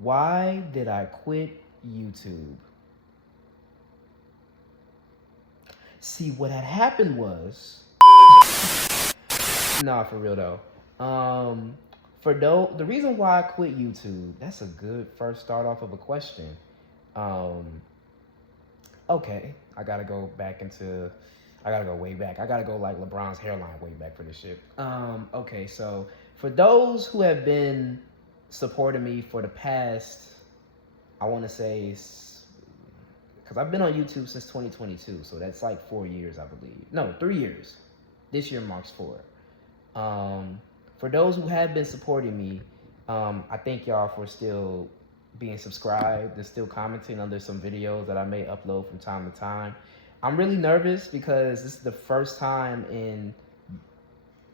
Why did I quit YouTube? See, what had happened was, nah, for real though. The reason why I quit YouTube, that's a good first start off of a question. Um, okay, I gotta go way back. I gotta go like LeBron's hairline way back for this shit. Okay, so for those who have been supporting me for the past, I want to say, because I've been on YouTube since 2022, so that's like 4 years, I believe. No, 3 years. This year marks four. For those who have been supporting me, I thank y'all for still being subscribed and still commenting under some videos that I may upload from time to time. I'm really nervous because this is the first time in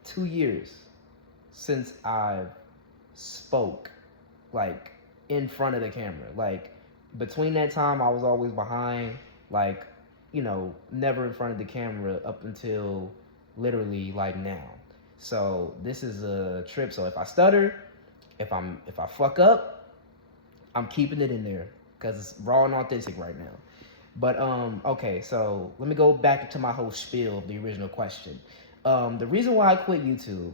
2 years since I've spoke like in front of the camera. Like between that time I was always behind, like, never in front of the camera up until literally like now. So this is a trip. So if I stutter, if I fuck up, I'm keeping it in there because it's raw and authentic right now. But okay, so let me go back to my whole spiel of the original question. The reason why I quit YouTube,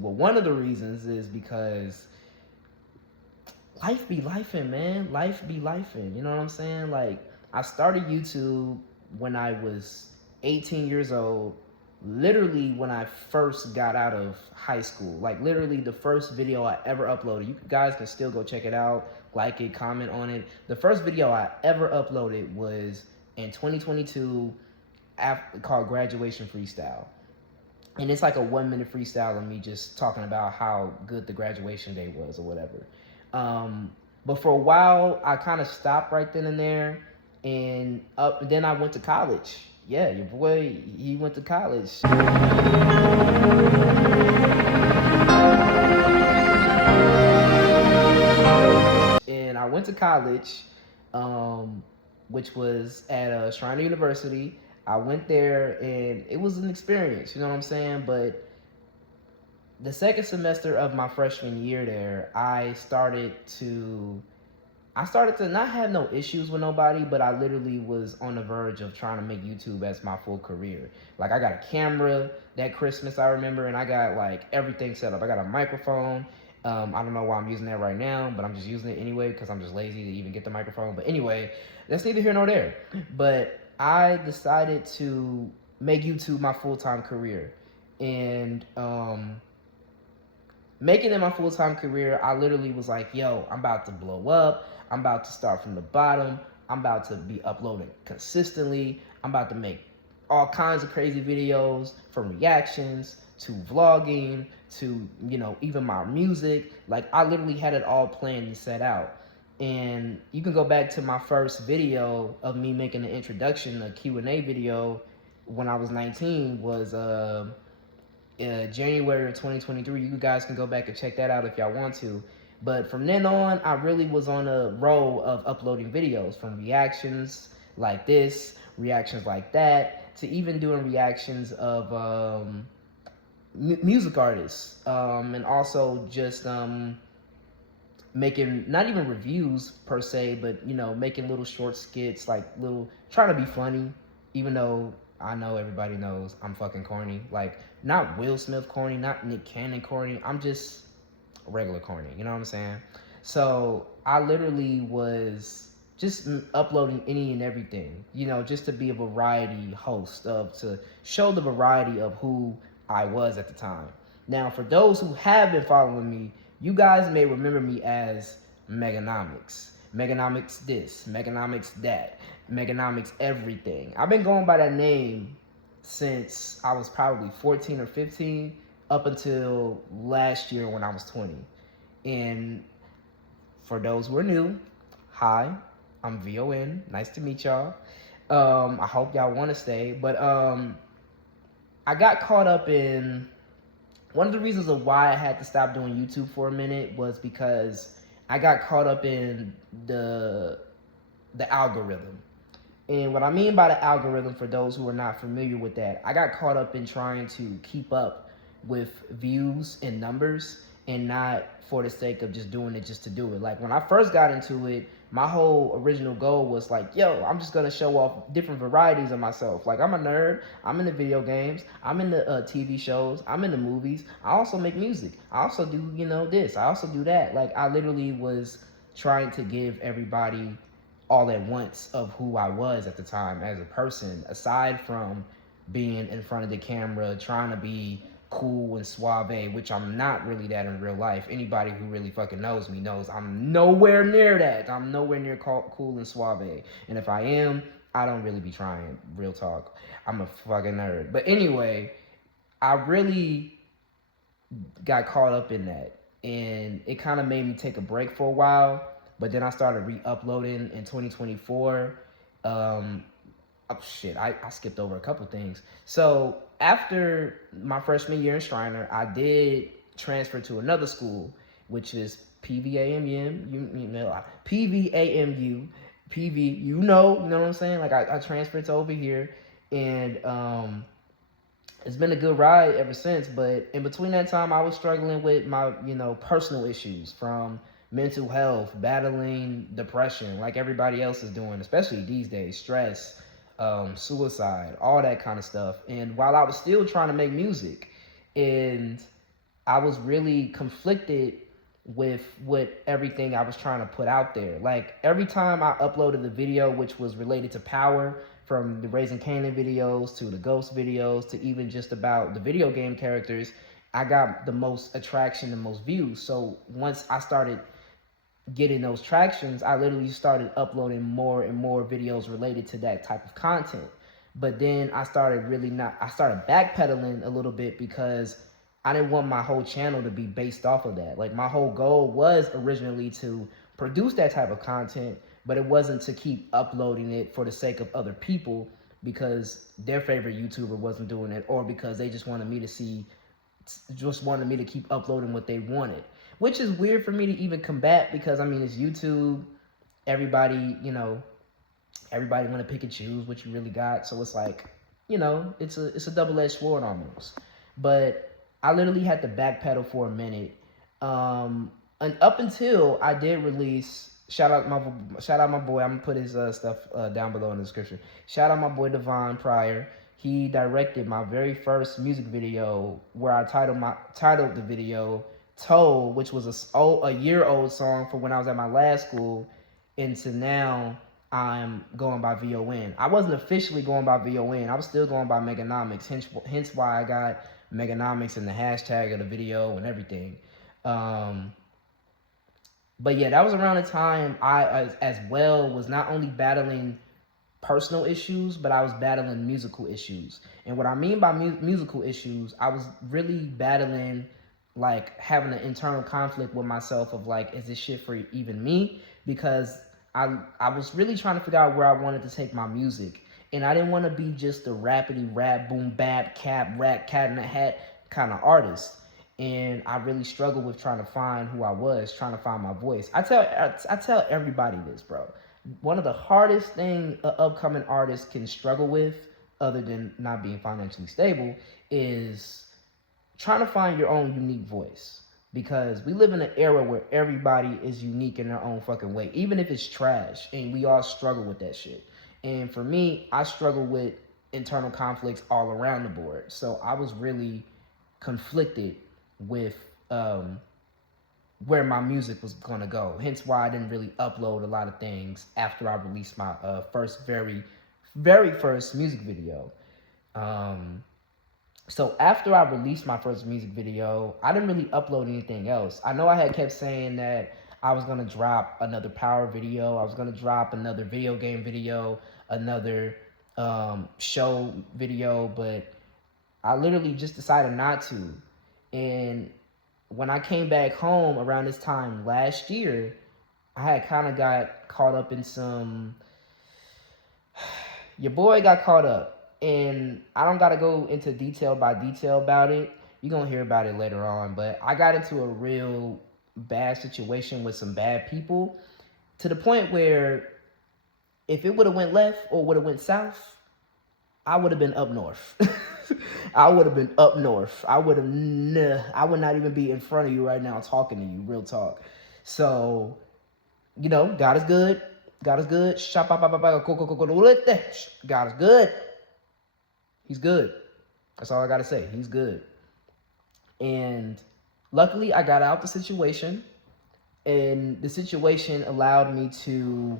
well, one of the reasons is because life be lifing, man. Life be lifing. You know what I'm saying? Like, I started YouTube when I was 18 years old, literally when I first got out of high school. Like, literally the first video I ever uploaded. You guys can still go check it out, like it, comment on it. The first video I ever uploaded was in 2022 called Graduation Freestyle. And it's like a 1 minute freestyle of me just talking about how good the graduation day was or whatever. But for a while, I kind of stopped right then and there, and then I went to college. Yeah, your boy, he went to college. And I went to college, which was at Shriner University. I went there, and it was an experience. You know what I'm saying? But the second semester of my freshman year there, I started to not have no issues with nobody, but I literally was on the verge of trying to make YouTube as my full career. Like, I got a camera that Christmas, I remember, and I got like everything set up. I got a microphone. I don't know why I'm using that right now, but I'm just using it anyway because I'm just lazy to even get the microphone. But anyway, that's neither here nor there. But I decided to make YouTube my full-time career. And making it my full-time career, I literally was like, yo, I'm about to blow up. I'm about to start from the bottom. I'm about to be uploading consistently. I'm about to make all kinds of crazy videos, from reactions to vlogging to, even my music. Like, I literally had it all planned and set out. And you can go back to my first video of me making the introduction, a Q&A video when I was 19 was January of 2023. You guys can go back and check that out if y'all want to. But from then on, I really was on a roll of uploading videos, from reactions like this, reactions like that, to even doing reactions of music artists, and also just making, not even reviews per se, but making little short skits, like trying to be funny, even though I know everybody knows I'm fucking corny. Like, not Will Smith corny, not Nick Cannon corny. I'm just regular corny. You know what I'm saying? So I literally was just uploading any and everything, just to be a variety host, to show the variety of who I was at the time. Now, for those who have been following me, you guys may remember me as Meganomics. Meganomics this, Meganomics that, Meganomics everything. I've been going by that name since I was probably 14 or 15 up until last year when I was 20. And for those who are new, hi, I'm VON. Nice to meet y'all. I hope y'all want to stay. But I got caught up in, one of the reasons of why I had to stop doing YouTube for a minute was because I got caught up in the algorithm. And what I mean by the algorithm, for those who are not familiar with that, I got caught up in trying to keep up with views and numbers. and not for the sake of just doing it just to do it. Like when I first got into it, my whole original goal was like, yo, I'm just gonna show off different varieties of myself. Like I'm a nerd. I'm in the video games. I'm in the TV shows. I'm in the movies. I also make music. I also do, this. I also do that. Like I literally was trying to give everybody all at once of who I was at the time as a person, aside from being in front of the camera, trying to be cool and suave, which I'm not really that in real life. Anybody who really fucking knows me knows I'm nowhere near that. I'm nowhere near cool and suave. And if I am, I don't really be trying, real talk. I'm a fucking nerd. But anyway, I really got caught up in that. And it kind of made me take a break for a while. But then I started re-uploading in 2024. I skipped over a couple things. So after my freshman year in Shriner, I did transfer to another school, which is PVAMU. PVAMU, PV. You know what I'm saying? Like I transferred to over here, and it's been a good ride ever since. But in between that time, I was struggling with my personal issues, from mental health, battling depression, like everybody else is doing, especially these days, stress, suicide, all that kind of stuff. And while I was still trying to make music, and I was really conflicted with what everything I was trying to put out there. Like every time I uploaded the video, which was related to power, from the Raising Kanan videos to the Ghost videos to even just about the video game characters, I got the most attraction, the most views. So once I started getting those tractions, I literally started uploading more and more videos related to that type of content. But then I started backpedaling a little bit because I didn't want my whole channel to be based off of that. Like my whole goal was originally to produce that type of content, but it wasn't to keep uploading it for the sake of other people because their favorite YouTuber wasn't doing it, or because they just wanted me to keep uploading what they wanted. Which is weird for me to even combat, because I mean, it's YouTube. Everybody want to pick and choose what you really got. So it's like, it's a double-edged sword almost. But I literally had to backpedal for a minute. And up until I did release, shout out my boy. I'm gonna put his stuff down below in the description. Shout out my boy Devon Pryor. He directed my very first music video, where I titled the video Toll, which was a year-old song from when I was at my last school, into now I'm going by VON. I wasn't officially going by VON. I was still going by Meganomics, hence why I got Meganomics in the hashtag of the video and everything. But yeah, that was around the time I, as well, was not only battling personal issues, but I was battling musical issues. And what I mean by musical issues, I was really battling, like, having an internal conflict with myself of like, is this shit for even me? Because I was really trying to figure out where I wanted to take my music. And I didn't want to be just a rapidy rap, boom, bap, cap, rap, cat in the hat kind of artist. And I really struggled with trying to find who I was, trying to find my voice. I tell everybody this, bro. One of the hardest things an upcoming artist can struggle with, other than not being financially stable, is trying to find your own unique voice. Because we live in an era where everybody is unique in their own fucking way, even if it's trash, and we all struggle with that shit. And for me, I struggle with internal conflicts all around the board. So I was really conflicted with where my music was gonna go. Hence why I didn't really upload a lot of things after I released my very first music video. So after I released my first music video, I didn't really upload anything else. I know I had kept saying that I was gonna drop another power video, I was gonna drop another video game video, another show video, but I literally just decided not to. And when I came back home around this time last year, I had kind of got caught up in some... Your boy got caught up. And I don't got to go into detail by detail about it. You're going to hear about it later on. But I got into a real bad situation with some bad people, to the point where if it would have went left or would have went south, I would have been up north. I would have been up north. I would not even be in front of you right now talking to you, real talk. So, God is good. God is good. God is good. He's good. That's all I gotta say. He's good. And luckily, I got out the situation, and the situation allowed me to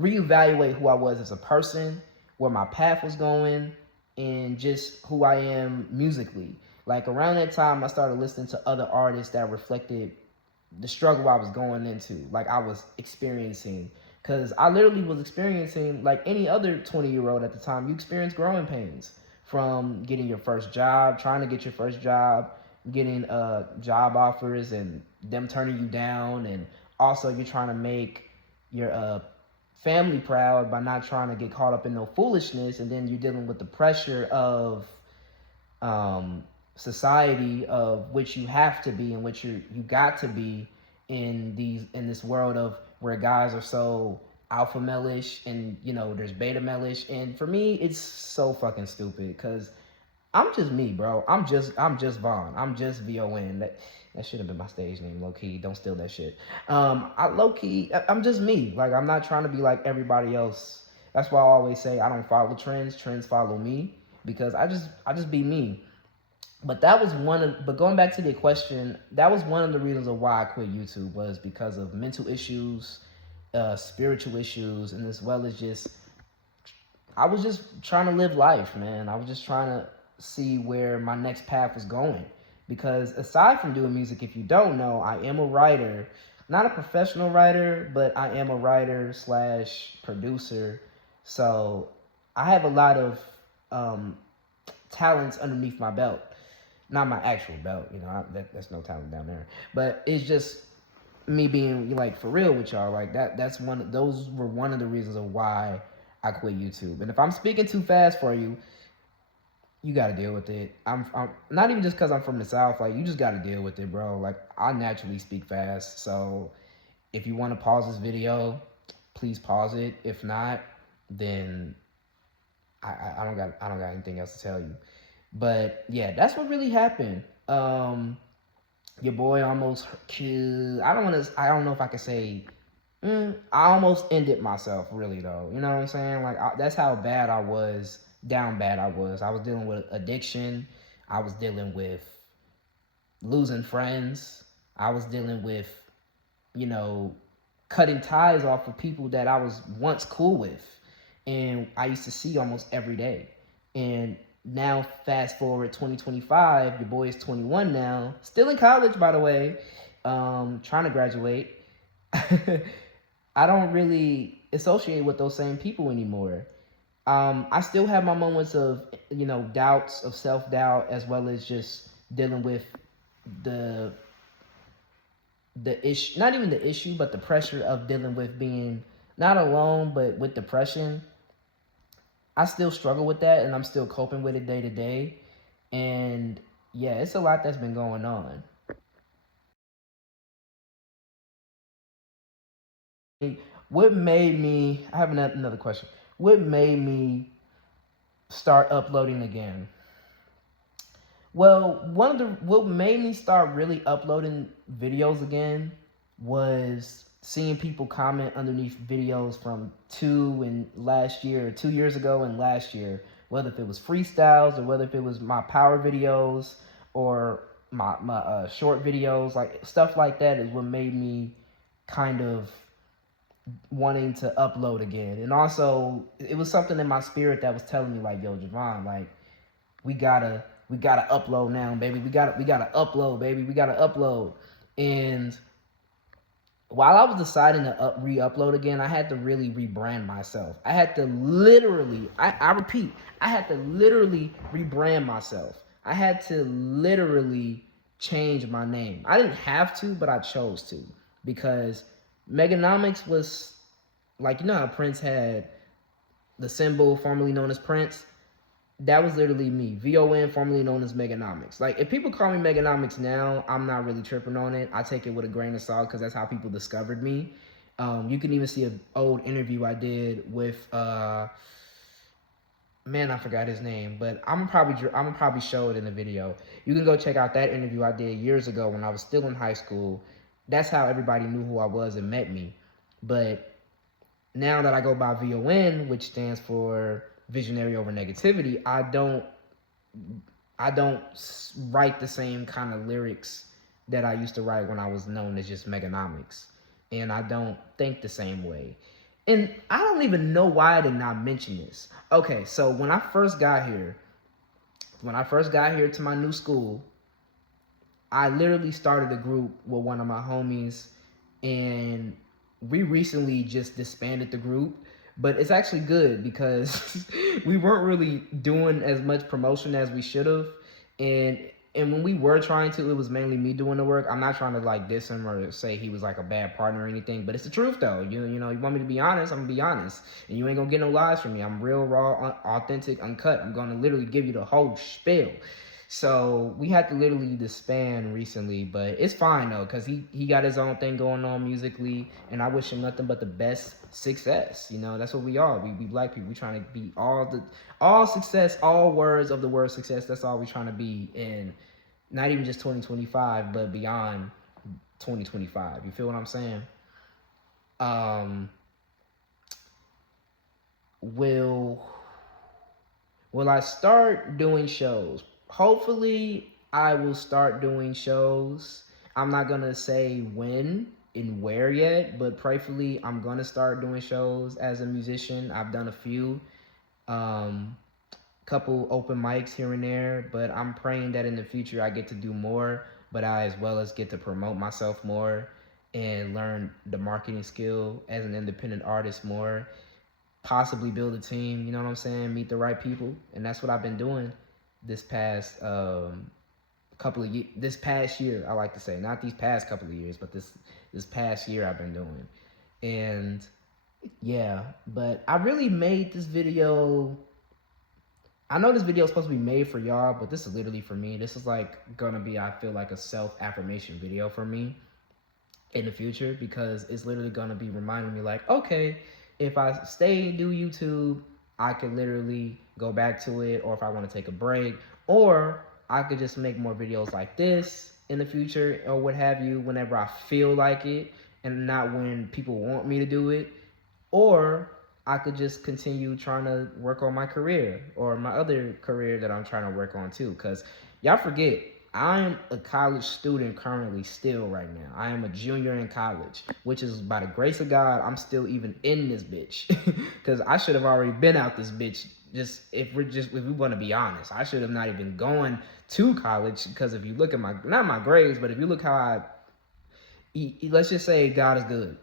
reevaluate who I was as a person, where my path was going, and just who I am musically. Like around that time, I started listening to other artists that reflected the struggle I was going into, like I was experiencing. Because I literally was experiencing, like any other 20-year-old at the time, you experience growing pains from getting your first job, trying to get your first job, getting job offers and them turning you down. And also you're trying to make your family proud by not trying to get caught up in no foolishness. And then you're dealing with the pressure of society, of which you have to be and which you got to be in this world of where guys are so alpha male-ish and there's beta male-ish. And for me, it's so fucking stupid because I'm just me, bro. I'm just Vaughn. I'm just VON. That should have been my stage name, low key. Don't steal that shit. I'm just me. Like, I'm not trying to be like everybody else. That's why I always say I don't follow trends. Trends follow me, because I just be me. But going back to the question, that was one of the reasons of why I quit YouTube, was because of mental issues, spiritual issues, and as well as I was just trying to live life, man. I was just trying to see where my next path was going. Because aside from doing music, if you don't know, I am a writer. Not a professional writer, but I am a writer / producer. So I have a lot of talents underneath my belt. Not my actual belt, that's no talent down there. But it's just me being like for real with y'all. Like those were one of the reasons of why I quit YouTube. And if I'm speaking too fast for you, you got to deal with it. I'm not even just because I'm from the South. Like, you just got to deal with it, bro. Like, I naturally speak fast. So if you want to pause this video, please pause it. If not, then I don't got anything else to tell you. But yeah, that's what really happened. Your boy almost killed. I don't know if I could say. I almost ended myself, really, though. You know what I'm saying? Like, that's how bad I was. Down bad I was. I was dealing with addiction. I was dealing with losing friends. I was dealing with, cutting ties off with people that I was once cool with, and I used to see almost every day. And now, fast forward 2025, your boy is 21 now, still in college, by the way, trying to graduate. I don't really associate with those same people anymore. I still have my moments of, doubts, of self-doubt, as well as just dealing with the issue, not even the issue, but the pressure of dealing with being not alone, but with depression. I still struggle with that, and I'm still coping with it day to day. And yeah, it's a lot that's been going on. What made me, I have another question. What made me start uploading again? Well, what made me start really uploading videos again was seeing people comment underneath videos from 2 years ago and last year, whether if it was freestyles or whether if it was my power videos or my short videos, like stuff like that is what made me kind of wanting to upload again. And also, it was something in my spirit that was telling me, like, yo, Javon, like, we gotta upload now, baby. We gotta upload, baby. We gotta upload. And while I was deciding to re-upload again, I had to really rebrand myself. I had to literally, I repeat, I had to literally rebrand myself. I had to literally change my name. I didn't have to, but I chose to, because Meganomics was like, how Prince had the symbol formerly known as Prince. That was literally me. VON, formerly known as Meganomics. Like, if people call me Meganomics now, I'm not really tripping on it. I take it with a grain of salt because that's how people discovered me. You can even see an old interview I did with man, I forgot his name, but I'm probably show it in the video. You can go check out that interview I did years ago when I was still in high school. That's how everybody knew who I was and met me. But now that I go by VON, which stands for Visionary Over Negativity, I don't write the same kind of lyrics that I used to write when I was known as just Meganomics. And I don't think the same way. And I don't even know why I did not mention this. Okay, so when I first got here to my new school, I literally started a group with one of my homies, and we recently just disbanded the group. But it's actually good because we weren't really doing as much promotion as we should have. And when we were trying to, it was mainly me doing the work. I'm not trying to like diss him or say he was like a bad partner or anything, but it's the truth though. You know, you want me to be honest, I'm gonna be honest. And you ain't gonna get no lies from me. I'm real, raw, authentic, uncut. I'm gonna literally give you the whole spiel. So we had to literally disband recently, but it's fine though, because he got his own thing going on musically, and I wish him nothing but the best success. You know, that's what we are. We black people. We trying to be all success, all words of the word success. That's all we trying to be in, not even just 2025, but beyond 2025. You feel what I'm saying? Will I start doing shows? Hopefully, I will start doing shows. I'm not going to say when and where yet, but prayerfully, I'm going to start doing shows as a musician. I've done a few, couple open mics here and there, but I'm praying that in the future I get to do more, but I as well as get to promote myself more and learn the marketing skill as an independent artist more, possibly build a team, you know what I'm saying, meet the right people. And that's what I've been doing this past this past year, I like to say, not these past couple of years, but this past year I've been doing. And yeah, but I really made this video. I know this video is supposed to be made for y'all, but this is literally for me. This is like gonna be, I feel like, a self-affirmation video for me in the future, because it's literally gonna be reminding me like, okay, if I stay and do YouTube, I could literally go back to it, or if I want to take a break, or I could just make more videos like this in the future or what have you whenever I feel like it and not when people want me to do it, or I could just continue trying to work on my career or my other career that I'm trying to work on too, because y'all forget, I'm a college student currently still right now. I am a junior in college, which is by the grace of God, I'm still even in this bitch. Because I should have already been out this bitch. If we want to be honest, I should have not even gone to college, because if you look at not my grades, but if you look how let's just say God is good.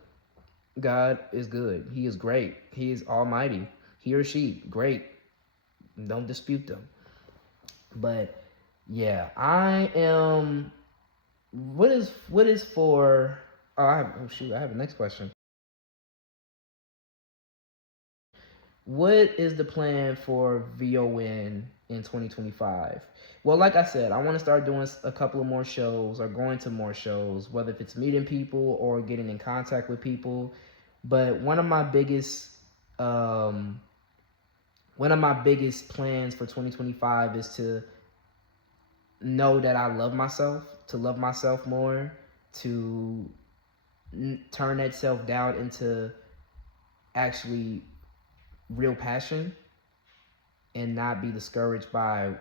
God is good. He is great. He is almighty. He or she, great. Don't dispute them. But yeah, I am. What is for? I have a next question. What is the plan for VON in 2025? Well, like I said, I want to start doing a couple of more shows or going to more shows, whether if it's meeting people or getting in contact with people. But one of my biggest plans for 2025 is to know that I love myself, to love myself more, to turn that self-doubt into actually real passion, and not be discouraged by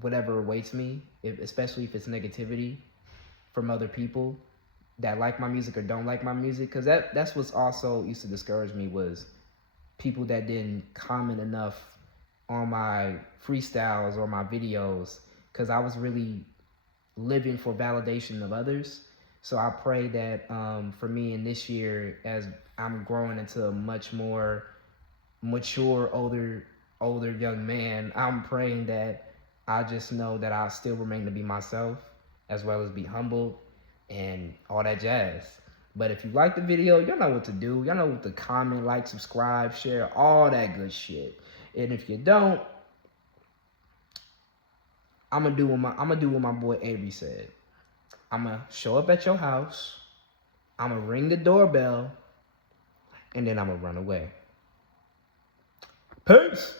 whatever awaits me, especially if it's negativity from other people that like my music or don't like my music. Because that's what's also used to discourage me, was people that didn't comment enough on my freestyles or my videos, because I was really living for validation of others. So I pray that for me in this year, as I'm growing into a much more mature, older young man, I'm praying that I just know that I'll still remain to be myself, as well as be humble and all that jazz. But if you like the video, y'all know what to do. Y'all know what to comment, like, subscribe, share, all that good shit. And if you don't, I'm gonna do what my boy Avery said. I'm gonna show up at your house, I'm gonna ring the doorbell, and then I'm gonna run away. Peace.